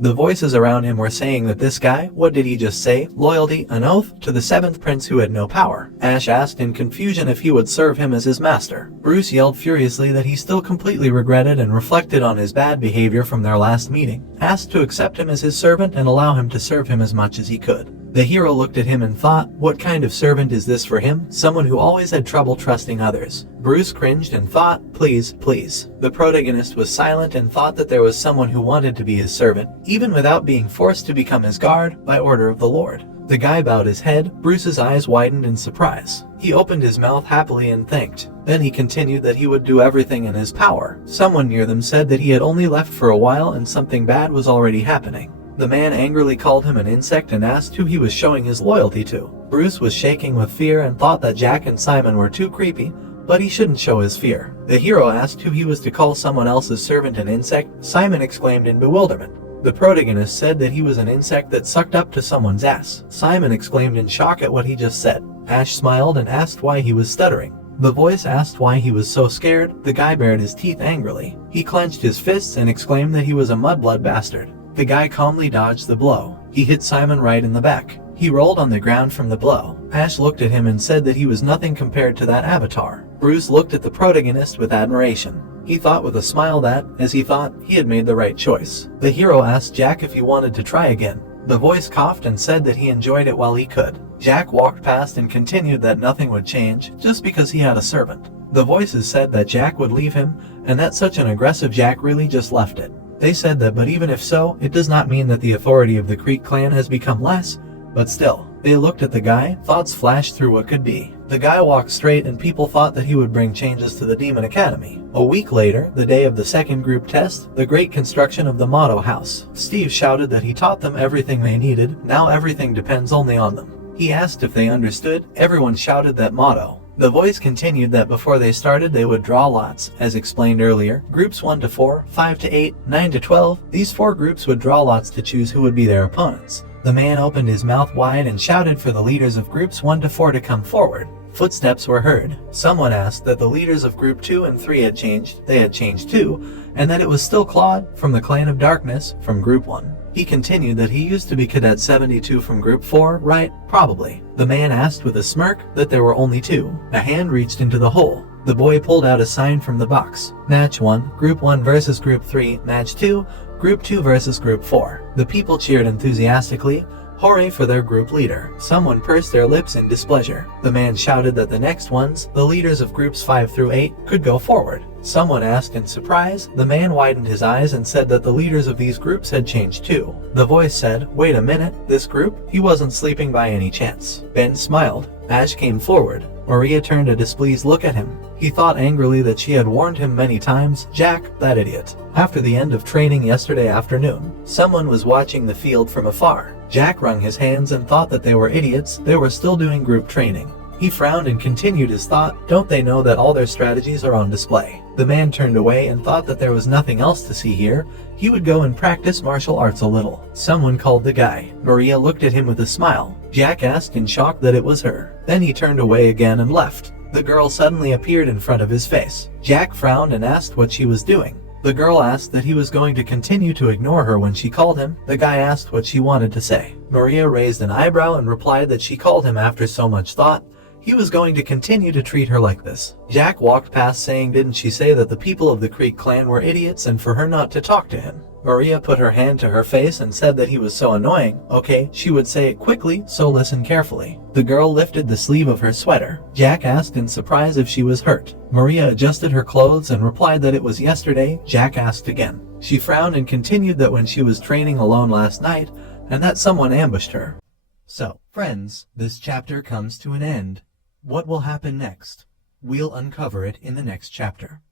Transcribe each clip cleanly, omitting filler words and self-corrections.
The voices around him were saying that this guy, what did he just say? Loyalty, an oath, to the seventh prince who had no power. Ash asked in confusion if he would serve him as his master. Bruce yelled furiously that he still completely regretted and reflected on his bad behavior from their last meeting, asked to accept him as his servant and allow him to serve him as much as he could. The hero looked at him and thought, what kind of servant is this for him? Someone who always had trouble trusting others. Bruce cringed and thought, please, please. The protagonist was silent and thought that there was someone who wanted to be his servant, even without being forced to become his guard, by order of the Lord. The guy bowed his head. Bruce's eyes widened in surprise. He opened his mouth happily and thanked. Then he continued that he would do everything in his power. Someone near them said that he had only left for a while and something bad was already happening. The man angrily called him an insect and asked who he was showing his loyalty to. Bruce was shaking with fear and thought that Jack and Simon were too creepy, but he shouldn't show his fear. The hero asked who he was to call someone else's servant an insect. Simon exclaimed in bewilderment. The protagonist said that he was an insect that sucked up to someone's ass. Simon exclaimed in shock at what he just said. Ash smiled and asked why he was stuttering. The voice asked why he was so scared. The guy bared his teeth angrily. He clenched his fists and exclaimed that he was a mudblood bastard. The guy calmly dodged the blow. He hit Simon right in the back. He rolled on the ground from the blow. Ash looked at him and said that he was nothing compared to that avatar. Bruce looked at the protagonist with admiration. He thought with a smile that, as he thought, he had made the right choice. The hero asked Jack if he wanted to try again. The voice coughed and said that he enjoyed it while he could. Jack walked past and continued that nothing would change, just because he had a servant. The voices said that Jack would leave him, and that such an aggressive Jack really just left it. They said that but even if so, it does not mean that the authority of the Creek clan has become less, but still. They looked at the guy, thoughts flashed through what could be. The guy walked straight and people thought that he would bring changes to the Demon Academy. A week later, the day of the second group test, the great construction of the motto house. Steve shouted that he taught them everything they needed, now everything depends only on them. He asked if they understood, everyone shouted that motto. The voice continued that before they started they would draw lots, as explained earlier, groups 1 to 4, 5 to 8, 9 to 12, these 4 groups would draw lots to choose who would be their opponents. The man opened his mouth wide and shouted for the leaders of groups 1 to 4 to come forward. Footsteps were heard. Someone asked that the leaders of group 2 and 3 had changed, they had changed too, and that it was still Claude, from the Clan of Darkness, from group 1. He continued that he used to be Cadet 72 from Group 4, right? Probably. The man asked with a smirk that there were only 2. A hand reached into the hole. The boy pulled out a sign from the box. Match 1, Group 1 versus Group 3, Match 2, Group 2 versus Group 4. The people cheered enthusiastically. Hooray for their group leader. Someone pursed their lips in displeasure. The man shouted that the next ones, the leaders of groups 5 through 8, could go forward. Someone asked in surprise. The man widened his eyes and said that the leaders of these groups had changed too. The voice said, wait a minute, this group? He wasn't sleeping by any chance. Ben smiled. Ash came forward. Maria turned a displeased look at him. He thought angrily that she had warned him many times. Jack, that idiot. After the end of training yesterday afternoon, someone was watching the field from afar. Jack wrung his hands and thought that they were idiots. They were still doing group training. He frowned and continued his thought. Don't they know that all their strategies are on display? The man turned away and thought that there was nothing else to see here. He would go and practice martial arts a little. Someone called the guy. Maria looked at him with a smile. Jack asked in shock that it was her. Then he turned away again and left. The girl suddenly appeared in front of his face. Jack frowned and asked what she was doing. The girl asked that he was going to continue to ignore her when she called him. The guy asked what she wanted to say. Maria raised an eyebrow and replied that she called him after so much thought. He was going to continue to treat her like this. Jack walked past saying, didn't she say that the people of the Creek clan were idiots and for her not to talk to him? Maria put her hand to her face and said that he was so annoying. Okay, she would say it quickly, so listen carefully. The girl lifted the sleeve of her sweater. Jack asked in surprise if she was hurt. Maria adjusted her clothes and replied that it was yesterday. Jack asked again. She frowned and continued that when she was training alone last night, and that someone ambushed her. So, friends, this chapter comes to an end. What will happen next? We'll uncover it in the next chapter.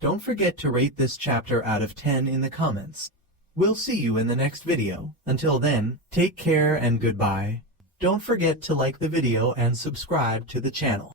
Don't forget to rate this chapter out of 10 in the comments. We'll see you in the next video. Until then, take care and goodbye. Don't forget to like the video and subscribe to the channel.